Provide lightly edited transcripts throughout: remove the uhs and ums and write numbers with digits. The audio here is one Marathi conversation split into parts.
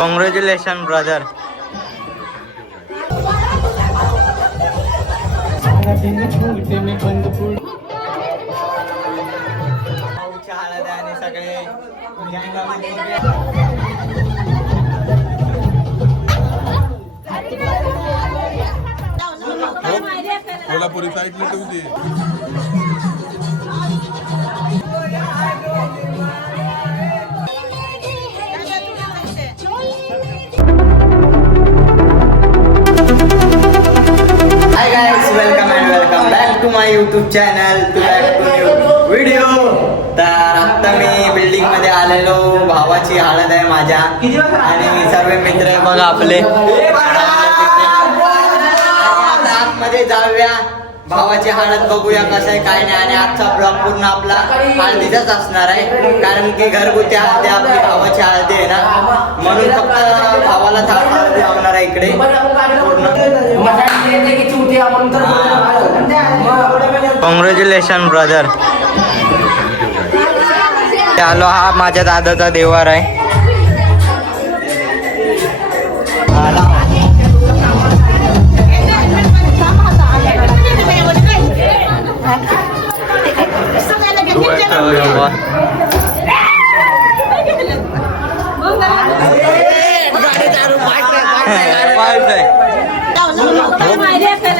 Congratulation brother. आणि सगळे कोल्हापुरी साईडला तुमची hi guys, welcome and welcome back to my YouTube channel to back to new video. तर आता मी बिल्डिंग मध्ये आलेलो. भावाची हळद आहे माझ्या आणि सर्व मित्र आहे बघा आपले. आतमध्ये जाऊया, भावाची हळद बघूया कसं आहे काय नाही. आणि आजचा ब्लॉग पूर्ण आपला हळदीचाच असणार आहे, कारण की घरगुती हळदी आपली भावाची हळदी आहे ना, म्हणून फक्त भावाला हळदी लावणार आहे इकडे पूर्ण. Congratulation brother. चालो, हा माझ्या दादाचा देवार आहे.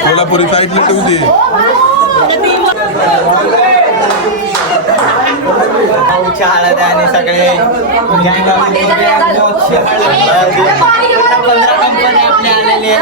कोल्हापुरी साईडला तुमची हळद आणि सगळे 15 कंपनी आपल्या आलेली आहे.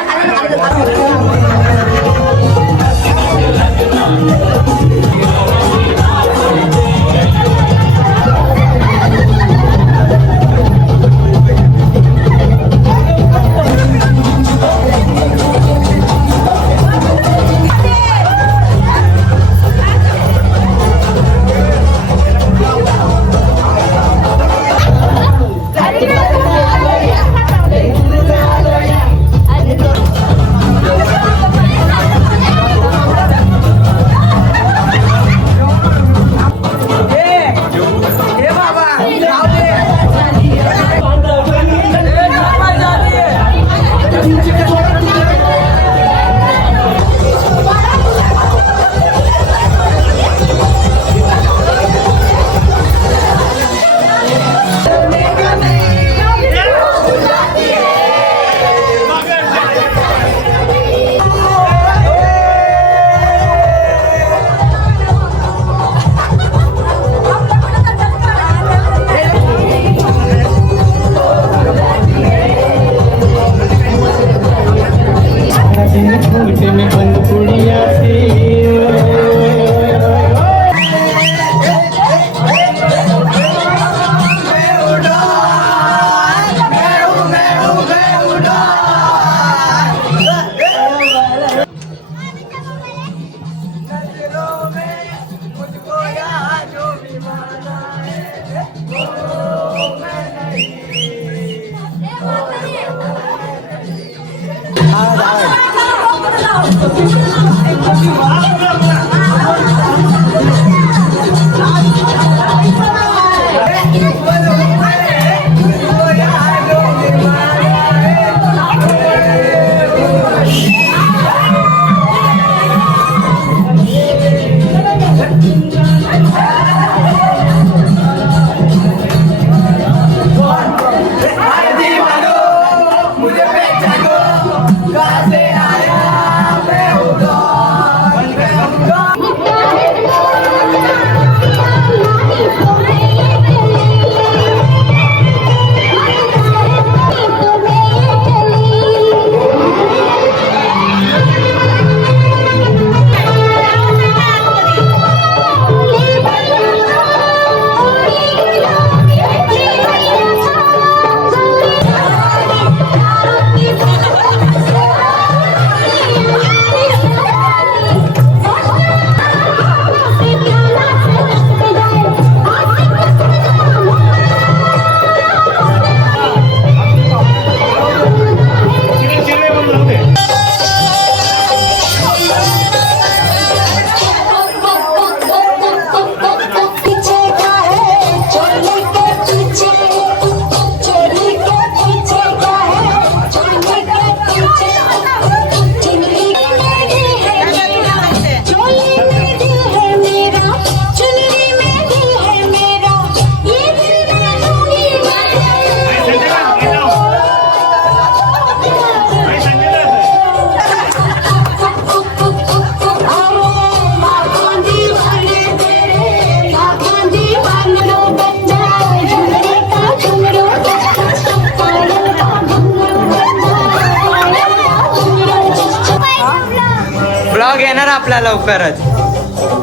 ब्लॉग येणार आपला लवकरच.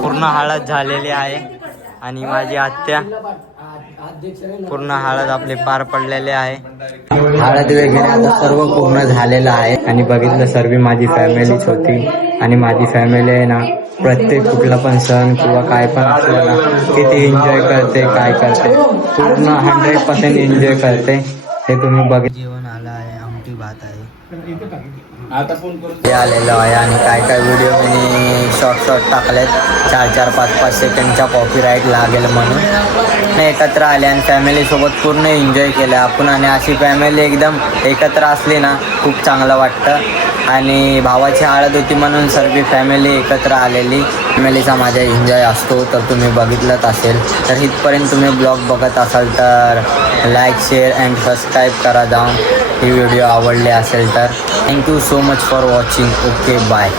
पूर्ण हळद झालेली आहे आणि माझी आत्या पूर्ण हळद आपले पार पडलेले आहे. हळद वगैरे आता सर्व पूर्ण झालेलं आहे आणि बघितलं सर्व माझी फॅमिलीच होती आणि माझी फॅमिली आहे ना प्रत्येक कुठला पण सण किंवा काय पण असलं ना किती एन्जॉय करते काय करते पूर्ण 100% एन्जॉय करते. हे तुम्ही बघ. जेवण आलं आहे, आमटी भात आहे हे आलेलं आहे आणि काय काय व्हिडिओ मी शॉर्ट टाकलेत 4-4, 5-5 सेकंडचा कॉपीराईट लागेल म्हणून. एकत्र आले आणि फॅमिलीसोबत पूर्ण एन्जॉय केलं आपण आणि अशी फॅमिली एकदम एकत्र असली ना खूप चांगलं वाटतं. आणि भावाची हळद होती म्हणून सर्व फॅमिली एकत्र आलेली. फॅमिलीचा माझा एन्जॉय असतो तर तुम्ही बघितलंच असेल. तर इथपर्यंत तुम्ही ब्लॉग बघत असाल तर लाईक शेअर अँड सबस्क्राईब करा जाऊन. ही व्हिडिओ आवडली असेल तर thank you so much for watching. Okay bye.